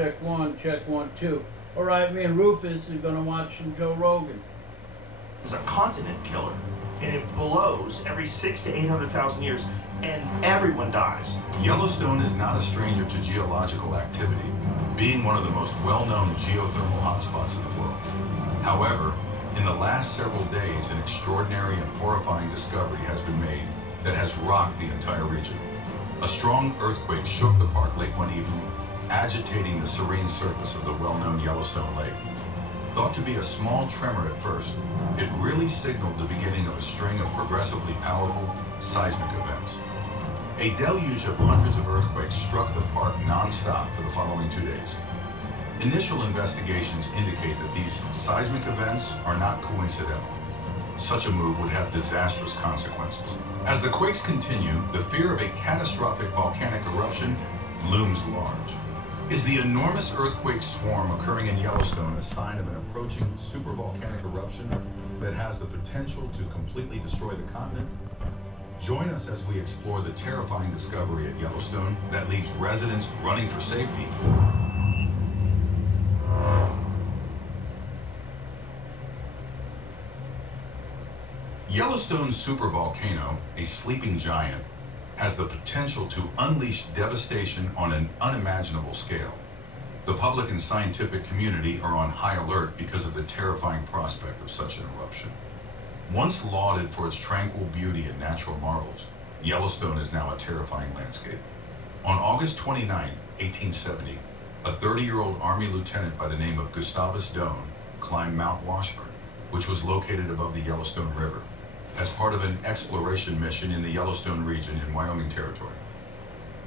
check one, two. All right, me and Rufus are gonna watch some Joe Rogan. It's a continent killer, and it blows every 600,000 to 800,000 years, and everyone dies. Yellowstone is not a stranger to geological activity, being one of the most well-known geothermal hotspots in the world. However, in the last several days, an extraordinary and horrifying discovery has been made that has rocked the entire region. A strong earthquake shook the park late one evening, agitating the serene surface of the well-known Yellowstone Lake. Thought to be a small tremor at first, it really signaled the beginning of a string of progressively powerful seismic events. A deluge of hundreds of earthquakes struck the park non-stop for the following 2 days. Initial investigations indicate that these seismic events are not coincidental. Such a move would have disastrous consequences. As the quakes continue, the fear of a catastrophic volcanic eruption looms large. Is the enormous earthquake swarm occurring in Yellowstone a sign of an approaching supervolcanic eruption that has the potential to completely destroy the continent? Join us as we explore the terrifying discovery at Yellowstone that leaves residents running for safety. Yellowstone's supervolcano, a sleeping giant, has the potential to unleash devastation on an unimaginable scale. The public and scientific community are on high alert because of the terrifying prospect of such an eruption. Once lauded for its tranquil beauty and natural marvels, Yellowstone is now a terrifying landscape. On August 29, 1870, a 30-year-old Army lieutenant by the name of Gustavus Doane climbed Mount Washburn, which was located above the Yellowstone River, as part of an exploration mission in the Yellowstone region in Wyoming Territory.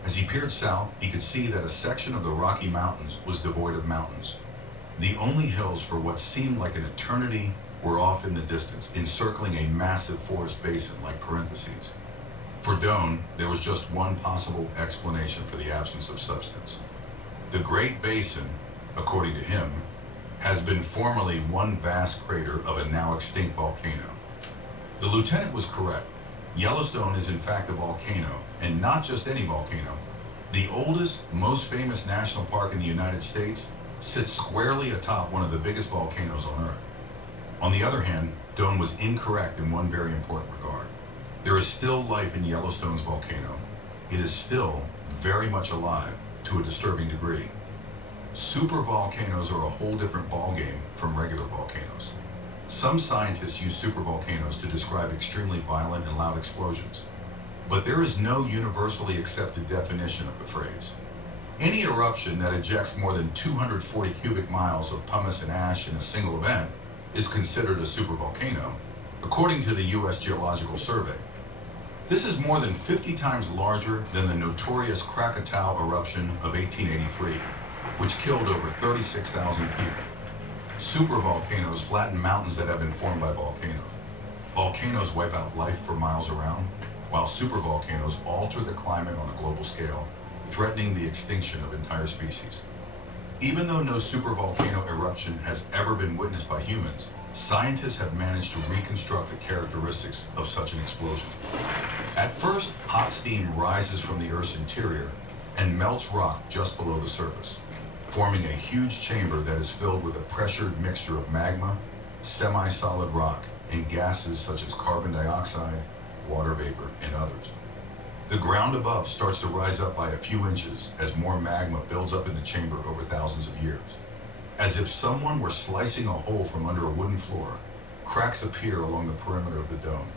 As he peered south, he could see that a section of the Rocky Mountains was devoid of mountains. The only hills for what seemed like an eternity were off in the distance, encircling a massive forest basin like parentheses. For Doane, there was just one possible explanation for the absence of substance. The Great Basin, according to him, has been formerly one vast crater of a now extinct volcano. The lieutenant was correct. Yellowstone is in fact a volcano, and not just any volcano. The oldest, most famous national park in the United States sits squarely atop one of the biggest volcanoes on Earth. On the other hand, Doane was incorrect in one very important regard. There is still life in Yellowstone's volcano. It is still very much alive to a disturbing degree. Supervolcanoes are a whole different ballgame from regular volcanoes. Some scientists use supervolcanoes to describe extremely violent and loud explosions, but there is no universally accepted definition of the phrase. Any eruption that ejects more than 240 cubic miles of pumice and ash in a single event is considered a supervolcano, according to the U.S. Geological Survey. This is more than 50 times larger than the notorious Krakatoa eruption of 1883, which killed over 36,000 people. Supervolcanoes flatten mountains that have been formed by volcanoes. Volcanoes wipe out life for miles around, while supervolcanoes alter the climate on a global scale, threatening the extinction of entire species. Even though no supervolcano eruption has ever been witnessed by humans, scientists have managed to reconstruct the characteristics of such an explosion. At first, hot steam rises from the Earth's interior and melts rock just below the surface, forming a huge chamber that is filled with a pressured mixture of magma, semi-solid rock, and gases such as carbon dioxide, water vapor, and others. The ground above starts to rise up by a few inches as more magma builds up in the chamber over thousands of years. As if someone were slicing a hole from under a wooden floor, cracks appear along the perimeter of the dome.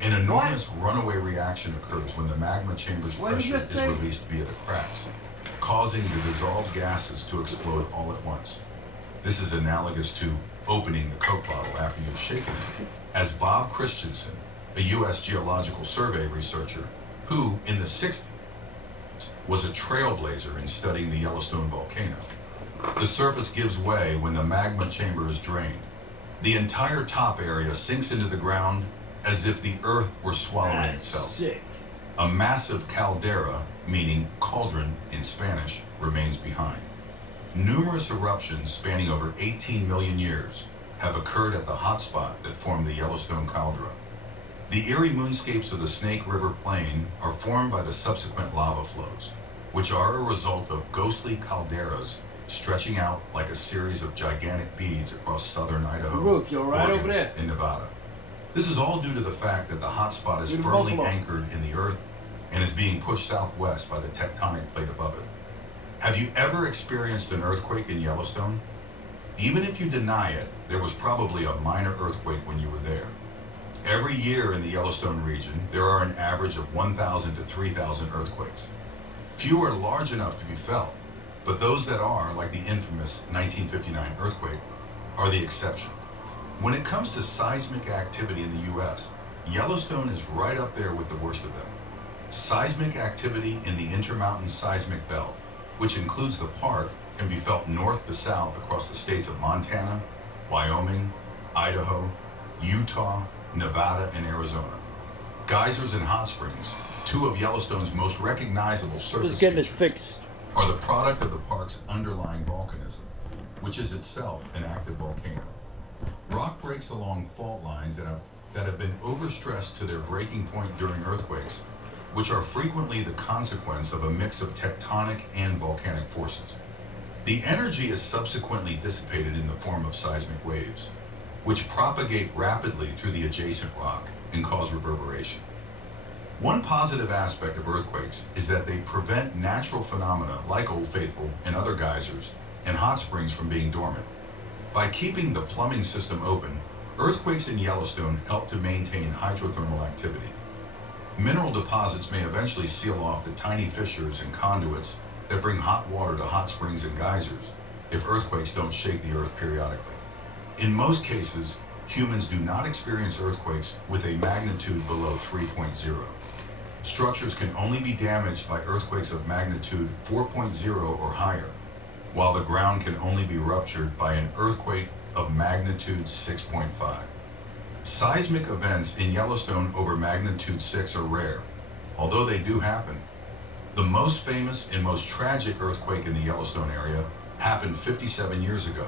An enormous runaway reaction occurs when the magma chamber's pressure is released via the cracks, causing the dissolved gases to explode all at once. This is analogous to opening the Coke bottle after you've shaken it, as Bob Christensen, a U.S. Geological Survey researcher, who in the 60s was a trailblazer in studying the Yellowstone volcano. The surface gives way when the magma chamber is drained. The entire top area sinks into the ground as if the earth were swallowing itself. Sick. A massive caldera, meaning cauldron in Spanish, remains behind. Numerous eruptions spanning over 18 million years have occurred at the hotspot that formed the Yellowstone caldera. The eerie moonscapes of the Snake River Plain are formed by the subsequent lava flows, which are a result of ghostly calderas stretching out like a series of gigantic beads across southern Idaho, Roof, you're right Oregon, over there. and Nevada. This is all due to the fact that the hotspot is Beautiful firmly Buffalo. anchored in the earth and is being pushed southwest by the tectonic plate above it. Have you ever experienced an earthquake in Yellowstone? Even if you deny it, there was probably a minor earthquake when you were there. Every year in the Yellowstone region, there are an average of 1,000 to 3,000 earthquakes. Few are large enough to be felt, but those that are, like the infamous 1959 earthquake, are the exception. When it comes to seismic activity in the U.S., Yellowstone is right up there with the worst of them. Seismic activity in the Intermountain Seismic Belt, which includes the park, can be felt north to south across the states of Montana, Wyoming, Idaho, Utah, Nevada, and Arizona. Geysers and hot springs, two of Yellowstone's most recognizable surface Just getting this features, fixed. are the product of the park's underlying volcanism, which is itself an active volcano. Rock breaks along fault lines that have been overstressed to their breaking point during earthquakes, which are frequently the consequence of a mix of tectonic and volcanic forces. The energy is subsequently dissipated in the form of seismic waves, which propagate rapidly through the adjacent rock and cause reverberation. One positive aspect of earthquakes is that they prevent natural phenomena like Old Faithful and other geysers and hot springs from being dormant. By keeping the plumbing system open, earthquakes in Yellowstone help to maintain hydrothermal activity. Mineral deposits may eventually seal off the tiny fissures and conduits that bring hot water to hot springs and geysers if earthquakes don't shake the earth periodically. In most cases, humans do not experience earthquakes with a magnitude below 3.0. Structures can only be damaged by earthquakes of magnitude 4.0 or higher, while the ground can only be ruptured by an earthquake of magnitude 6.5. Seismic events in Yellowstone over magnitude 6 are rare, although they do happen. The most famous and most tragic earthquake in the Yellowstone area happened 57 years ago.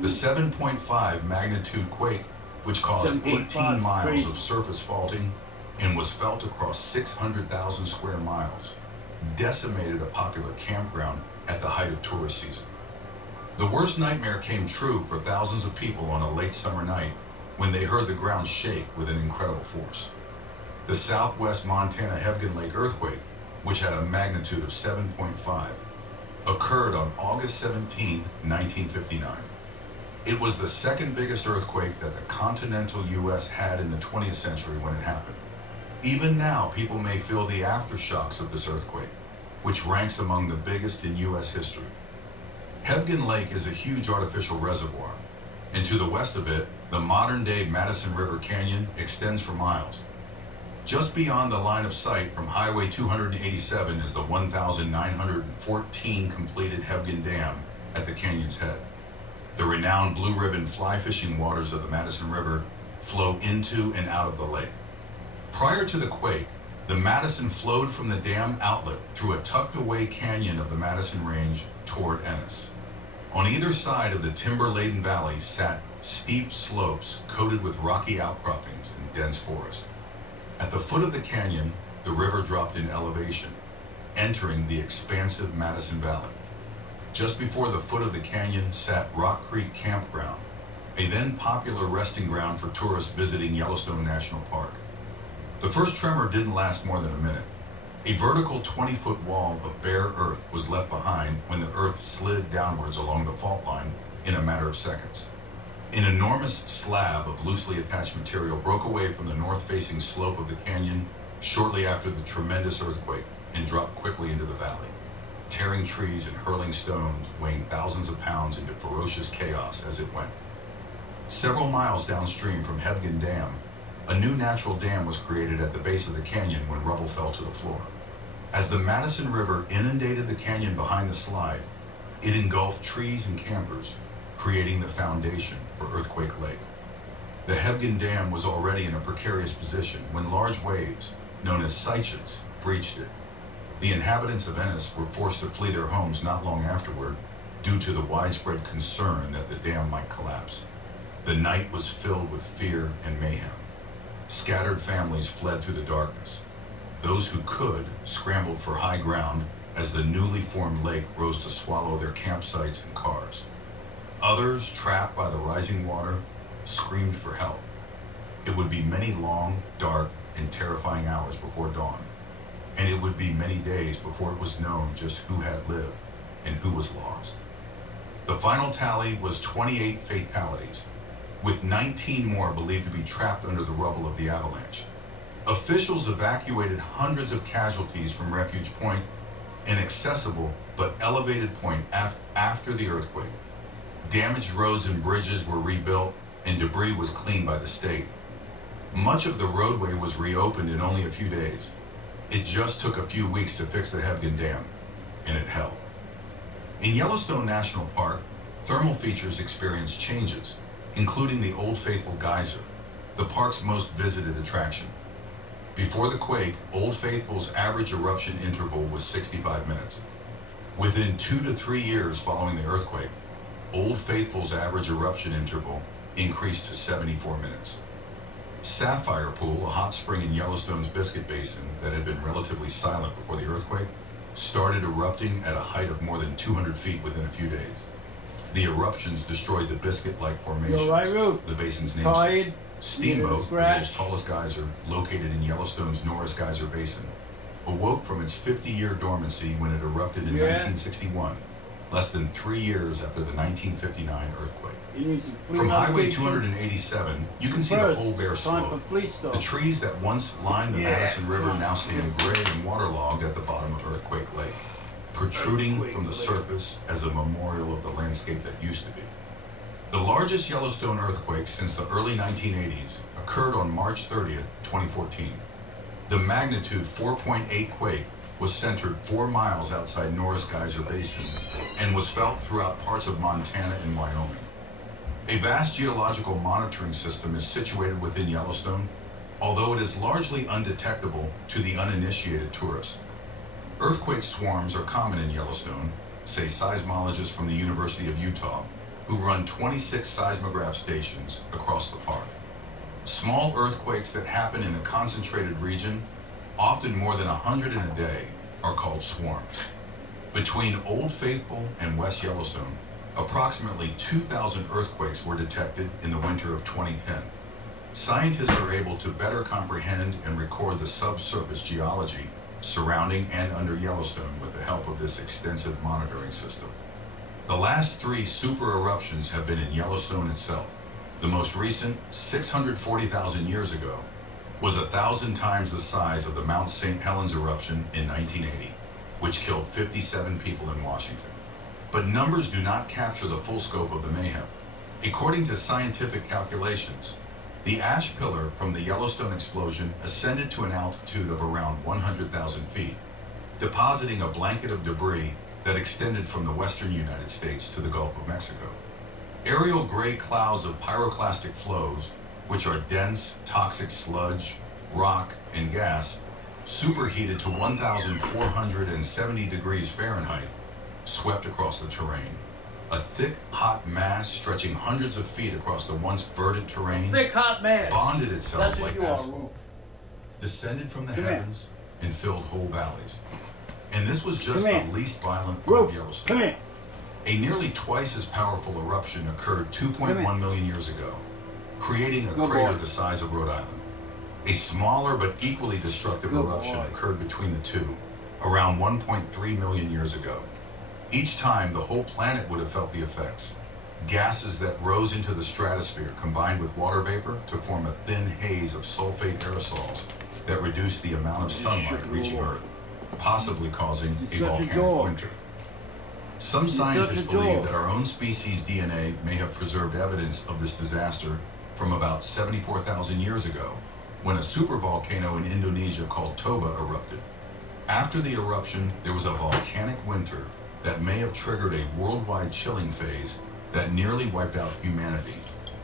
The 7.5 magnitude quake, which caused 18 miles crazy. of surface faulting and was felt across 600,000 square miles, decimated a popular campground at the height of tourist season. The worst nightmare came true for thousands of people on a late summer night when they heard the ground shake with an incredible force. The southwest Montana Hebgen Lake earthquake, which had a magnitude of 7.5, occurred on August 17, 1959. It was the second biggest earthquake that the continental U.S. had in the 20th century when it happened. Even now, people may feel the aftershocks of this earthquake, which ranks among the biggest in U.S. history. Hebgen Lake is a huge artificial reservoir, and to the west of it, the modern-day Madison River Canyon extends for miles. Just beyond the line of sight from Highway 287 is the 1,914 completed Hebgen Dam at the canyon's head. The renowned blue ribbon fly fishing waters of the Madison River flow into and out of the lake. Prior to the quake, the Madison flowed from the dam outlet through a tucked-away canyon of the Madison Range toward Ennis. On either side of the timber-laden valley sat steep slopes coated with rocky outcroppings and dense forest. At the foot of the canyon, the river dropped in elevation, entering the expansive Madison Valley. Just before the foot of the canyon sat Rock Creek Campground, a then popular resting ground for tourists visiting Yellowstone National Park. The first tremor didn't last more than a minute. A vertical 20-foot wall of bare earth was left behind when the earth slid downwards along the fault line in a matter of seconds. An enormous slab of loosely attached material broke away from the north-facing slope of the canyon shortly after the tremendous earthquake and dropped quickly into the valley, tearing trees and hurling stones, weighing thousands of pounds into ferocious chaos as it went. Several miles downstream from Hebgen Dam, a new natural dam was created at the base of the canyon when rubble fell to the floor. As the Madison River inundated the canyon behind the slide, it engulfed trees and campers, creating the foundation for Earthquake Lake. The Hebgen Dam was already in a precarious position when large waves, known as seiches, breached it. The inhabitants of Ennis were forced to flee their homes not long afterward due to the widespread concern that the dam might collapse. The night was filled with fear and mayhem. Scattered families fled through the darkness. Those who could scrambled for high ground as the newly formed lake rose to swallow their campsites and cars. Others, trapped by the rising water, screamed for help. It would be many long, dark, and terrifying hours before dawn, and it would be many days before it was known just who had lived and who was lost. The final tally was 28 fatalities, with 19 more believed to be trapped under the rubble of the avalanche. Officials evacuated hundreds of casualties from Refuge Point, an accessible but elevated point after the earthquake. Damaged roads and bridges were rebuilt, and debris was cleaned by the state. Much of the roadway was reopened in only a few days. It just took a few weeks to fix the Hebgen Dam, and it held. In Yellowstone National Park, thermal features experienced changes, including the Old Faithful Geyser, the park's most visited attraction. Before the quake, Old Faithful's average eruption interval was 65 minutes. Within 2 to 3 years following the earthquake, Old Faithful's average eruption interval increased to 74 minutes. Sapphire Pool, a hot spring in Yellowstone's Biscuit Basin that had been relatively silent before the earthquake, started erupting at a height of more than 200 feet within a few days. The eruptions destroyed the biscuit-like formations, the basin's namesake. Steamboat, the world's tallest geyser, located in Yellowstone's Norris Geyser Basin, awoke from its 50-year dormancy when it erupted in 1961, less than 3 years after the 1959 earthquake. From Highway 287, you can see the whole Bear Slope. The trees that once lined the Madison River now stand gray and waterlogged at the bottom of Earthquake Lake, protruding from the surface as a memorial of the landscape that used to be. The largest Yellowstone earthquake since the early 1980s occurred on March 30th, 2014. The magnitude 4.8 quake was centered 4 miles outside Norris Geyser Basin and was felt throughout parts of Montana and Wyoming. A vast geological monitoring system is situated within Yellowstone, although it is largely undetectable to the uninitiated tourist. Earthquake swarms are common in Yellowstone, say seismologists from the University of Utah, who run 26 seismograph stations across the park. Small earthquakes that happen in a concentrated region, often more than 100 in a day, are called swarms. Between Old Faithful and West Yellowstone, approximately 2,000 earthquakes were detected in the winter of 2010. Scientists are able to better comprehend and record the subsurface geology surrounding and under Yellowstone with the help of this extensive monitoring system. The last 3 super eruptions have been in Yellowstone itself. The most recent, 640,000 years ago, was 1,000 times the size of the Mount St. Helens eruption in 1980, which killed 57 people in Washington. But numbers do not capture the full scope of the mayhem. According to scientific calculations, the ash pillar from the Yellowstone explosion ascended to an altitude of around 100,000 feet, depositing a blanket of debris that extended from the western United States to the Gulf of Mexico. Aerial gray clouds of pyroclastic flows, which are dense, toxic sludge, rock, and gas, superheated to 1,470 degrees Fahrenheit, swept across the terrain. A thick, hot mass stretching hundreds of feet across the once verdant terrain bonded itself like asphalt, descended from the heavens, and filled whole valleys. And this was just the least violent part of Yellowstone. A nearly twice as powerful eruption occurred 2.1 million years ago, creating a crater the size of Rhode Island. A smaller but equally destructive eruption occurred between the two, around 1.3 million years ago. Each time, the whole planet would have felt the effects. Gases that rose into the stratosphere combined with water vapor to form a thin haze of sulfate aerosols that reduced the amount of sunlight reaching Earth, possibly causing a volcanic winter. Some scientists believe that our own species' DNA may have preserved evidence of this disaster from about 74,000 years ago, when a supervolcano in Indonesia called Toba erupted. After the eruption, there was a volcanic winter that may have triggered a worldwide chilling phase that nearly wiped out humanity,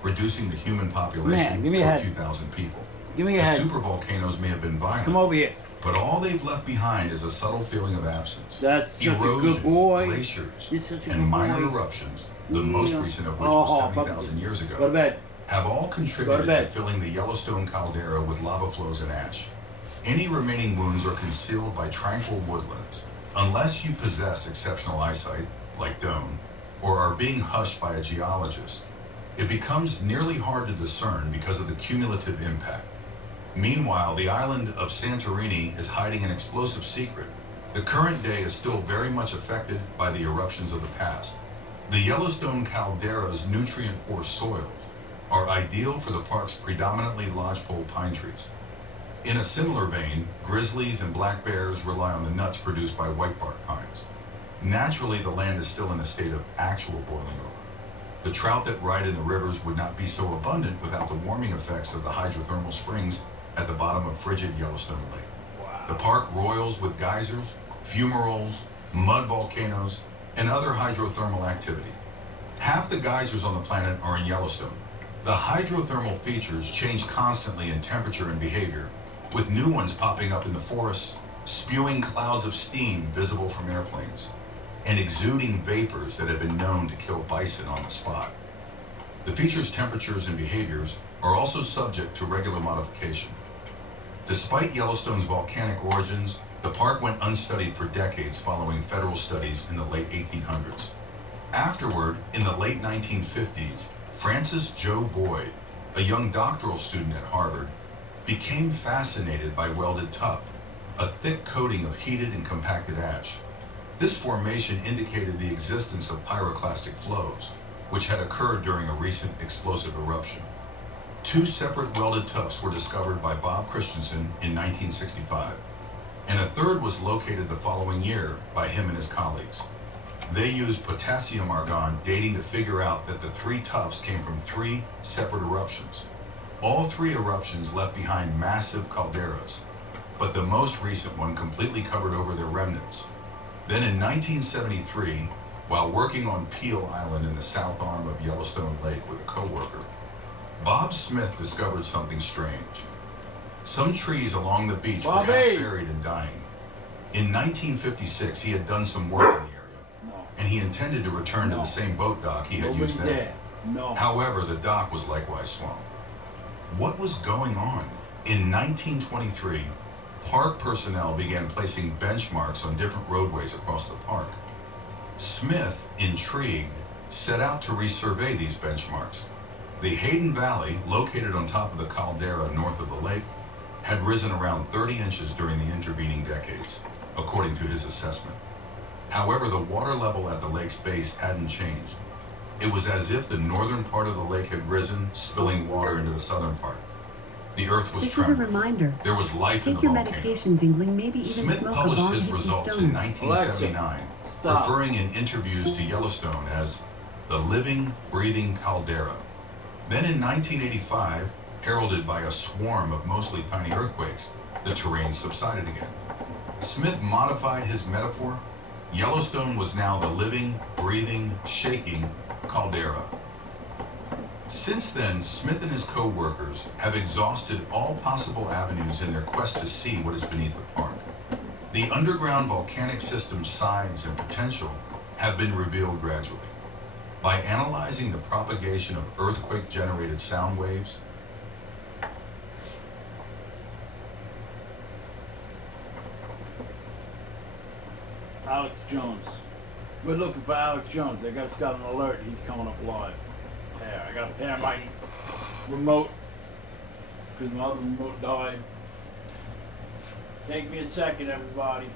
reducing the human population to a few thousand people. The supervolcanoes may have been violent. Come over here. But all they've left behind is a subtle feeling of absence. That's erosion, such a good boy. glaciers, And and minor eruptions, the most recent of which was 70,000 years ago, Go to bed. have all contributed to filling the Yellowstone caldera with lava flows and ash. Any remaining wounds are concealed by tranquil woodlands, Unless you possess exceptional eyesight, like Doan, or are being hushed by a geologist, it becomes nearly hard to discern because of the cumulative impact. Meanwhile, the island of Santorini is hiding an explosive secret. The current day is still very much affected by the eruptions of the past. The Yellowstone caldera's nutrient-poor soils are ideal for the park's predominantly lodgepole pine trees. In a similar vein, grizzlies and black bears rely on the nuts produced by whitebark pines. Naturally, the land is still in a state of actual boiling over. The trout that ride in the rivers would not be so abundant without the warming effects of the hydrothermal springs at the bottom of frigid Yellowstone Lake. Wow. The park roils with geysers, fumaroles, mud volcanoes, and other hydrothermal activity. Half the geysers on the planet are in Yellowstone. The hydrothermal features change constantly in temperature and behavior, with new ones popping up in the forests, spewing clouds of steam visible from airplanes, and exuding vapors that have been known to kill bison on the spot. The features' temperatures and behaviors are also subject to regular modification. Despite Yellowstone's volcanic origins, the park went unstudied for decades following federal studies in the late 1800s. Afterward, in the late 1950s, Francis Joe Boyd, a young doctoral student at Harvard, became fascinated by welded tuff, a thick coating of heated and compacted ash. This formation indicated the existence of pyroclastic flows, which had occurred during a recent explosive eruption. Two separate welded tuffs were discovered by Bob Christensen in 1965, and a third was located the following year by him and his colleagues. They used potassium argon dating to figure out that the three tuffs came from three separate eruptions. All three eruptions left behind massive calderas, but the most recent one completely covered over their remnants. Then in 1973, while working on Peel Island in the south arm of Yellowstone Lake with a coworker, Bob Smith discovered something strange. Some trees along the beach were half buried and dying. In 1956, he had done some work in the area, and he intended to return to the same boat dock he had used then. However, the dock was likewise swamped. What was going on? In 1923, park personnel began placing benchmarks on different roadways across the park. Smith, intrigued, set out to resurvey these benchmarks. The Hayden Valley, located on top of the caldera north of the lake, had risen around 30 inches during the intervening decades, according to his assessment. However, the water level at the lake's base hadn't changed. It was as if the northern part of the lake had risen, spilling water into the southern part. The earth was trembling. This is a reminder. There was life in the Take your volcano. medication, Dingling. Maybe even Smith smoke a published long his hippie results stoner. in 1979, referring in interviews to Yellowstone as the living, breathing caldera. Then in 1985, heralded by a swarm of mostly tiny earthquakes, the terrain subsided again. Smith modified his metaphor. Yellowstone was now the living, breathing, shaking caldera. Since then, Smith and his co-workers have exhausted all possible avenues in their quest to see what is beneath the park. The underground volcanic system's size and potential have been revealed gradually. By analyzing the propagation of earthquake-generated sound waves, Alex Jones. We're looking for Alex Jones. I got an alert. He's coming up live. There, I got to pair my remote because my other remote died. Take me a second, everybody.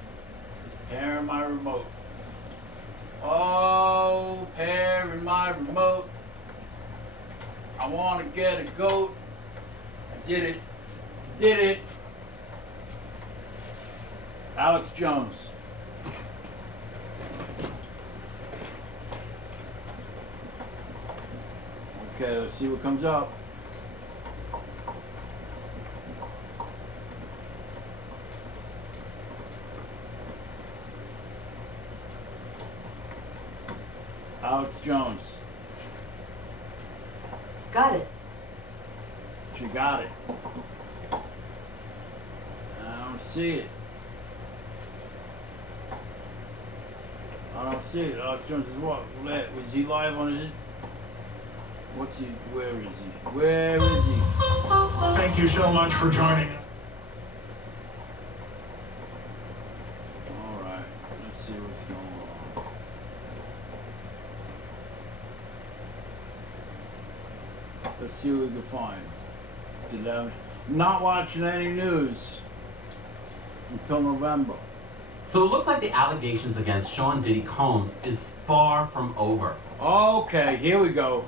Just pairing my remote. Oh, pairing my remote. I want to get a goat. I did it. Did it. Alex Jones. Okay, let's see what comes up. Alex Jones. Got it. She got it. I don't see it. I don't see it. Alex Jones is what? Was he live on his? What's he? Where is he? Where is he? Thank you so much for joining us. All right. Let's see what's going on. Let's see what we can find. I'm not watching any news until November. So it looks like the allegations against Sean Diddy Combs is far from over. Okay, here we go.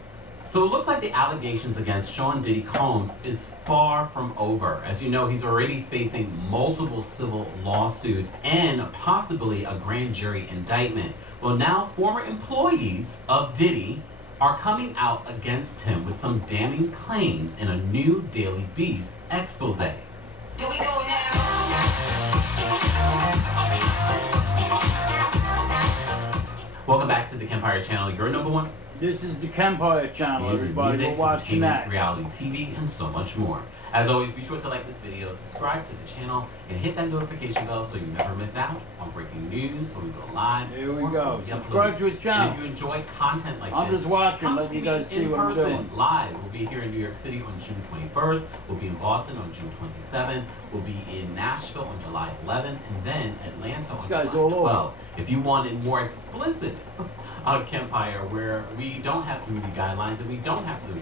So it looks like the allegations against Sean Diddy Combs is far from over. As you know, he's already facing multiple civil lawsuits and possibly a grand jury indictment. Well, now former employees of Diddy are coming out against him with some damning claims in a new Daily Beast expose. Here we go now. Welcome back to the Kempire Channel, your number one. This is the Kempire Channel, Music, everybody. We're watching entertainment, that. reality TV, and so much more. As always, be sure to like this video, subscribe to the channel, and hit that notification bell so you never miss out on breaking news when we go live. Here we or go. when we Subscribe upload. to his And channel. if you enjoy content like I'm this, just watching, come letting to you me guys see in what I'm person, doing. live. We'll be here in New York City on June 21st. We'll be in Boston on June 27th. We'll be in Nashville on July 11th, and then Atlanta on guy's July all over. 12th. If you wanted more explicit Kempire, where we don't have community guidelines and we don't have to,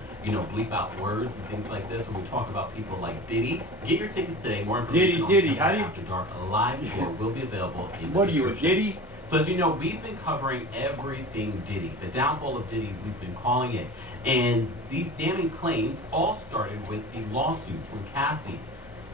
bleep out words and things like this when we talk about people like Diddy, get your tickets today. More information Diddy, on how do you- After Dark live tour will be available in the What are you, a description. Diddy? So as you know, we've been covering everything Diddy, the downfall of Diddy, we've been calling it. And these damning claims all started with the lawsuit from Cassie.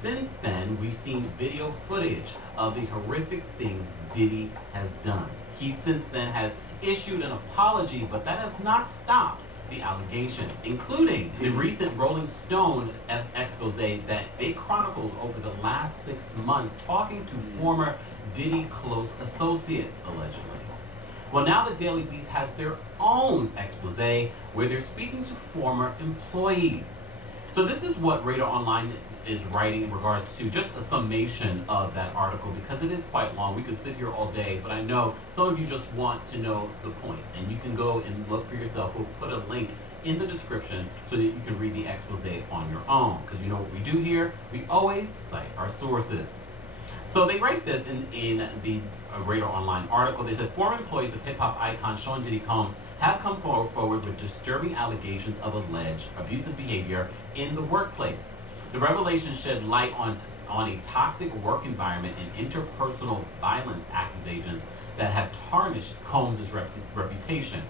Since then, we've seen video footage of the horrific things Diddy has done. He since then has issued an apology, but that has not stopped the allegations, including the recent Rolling Stone expose that they chronicled over the last 6 months, talking to former Diddy close associates, allegedly. Well, now the Daily Beast has their own expose where they're speaking to former employees. So this is what Radar Online is writing in regards to just a summation of that article, because it is quite long. We could sit here all day, but I know some of you just want to know the points, and you can go and look for yourself. We'll put a link in the description so that you can read the expose on your own, because you know what we do here, we always cite our sources. So they write this in the Radar Online article. They said former employees of hip-hop icon Sean Diddy Combs have come forward with disturbing allegations of alleged abusive behavior in the workplace. The revelation shed light on a toxic work environment and interpersonal violence accusations that have tarnished Combs' reputation.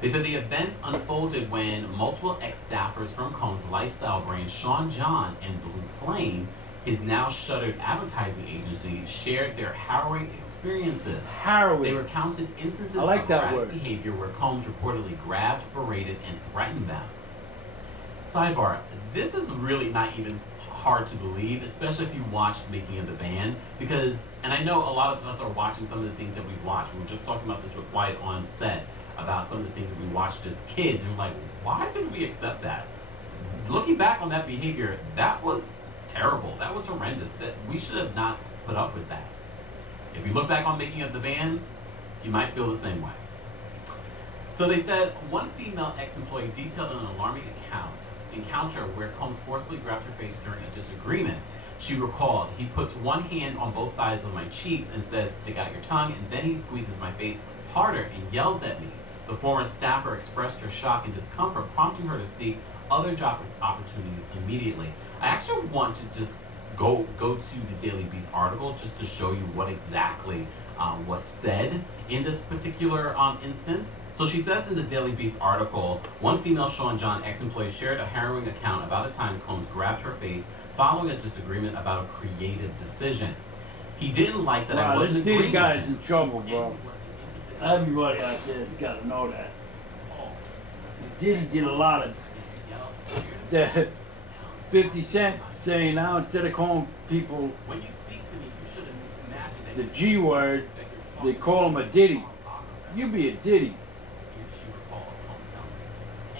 They said the events unfolded when multiple ex-staffers from Combs' lifestyle brand Sean John and Blue Flame, his now shuttered advertising agency, shared their harrowing experiences. Harrowing. They recounted instances I like of that erratic word. behavior where Combs reportedly grabbed, berated, and threatened them. Sidebar, this is really not even hard to believe, especially if you watch Making of the Band, because, and I know a lot of us are watching some of the things that we watched. We were just talking about this with Quiet on set, about some of the things that we watched as kids, and we're like, why did we accept that? Looking back on that behavior, that was terrible. That was horrendous. That we should have not put up with that. If you look back on Making of the Band, you might feel the same way. So they said one female ex-employee detailed an alarming encounter where Combs forcibly grabbed her face during a disagreement. She recalled, "He puts one hand on both sides of my cheeks and says, 'Stick out your tongue,' and then he squeezes my face harder and yells at me." The former staffer expressed her shock and discomfort, prompting her to seek other job opportunities immediately. I actually want to just go to the Daily Beast article just to show you what exactly was said in this particular instance. So she says in the Daily Beast article, one female Sean John ex-employee shared a harrowing account about a time Combs grabbed her face following a disagreement about a creative decision. He didn't like that I wasn't the Diddy agreeing guy with is him. in trouble, bro. Everybody out there has got to know that. Diddy did a lot of the 50 Cent saying now, instead of calling people When you speak to me, you should imagine that the you're G word, that you're they talking call him a Diddy. You be a Diddy. She recalled Combs telling me,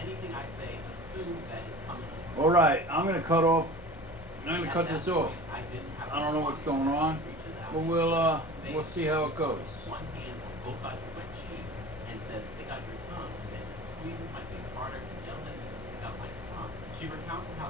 anything I say, assume that it's coming from All right, I'm gonna cut off. I'm gonna At cut that this off. point, I didn't have I don't know what's going on, reaches out but we'll see how it goes. one hand on both sides of my cheek and says, "Stick out your tongue," and then squeezes my face harder and yells at me to stick out my tongue. She recounted how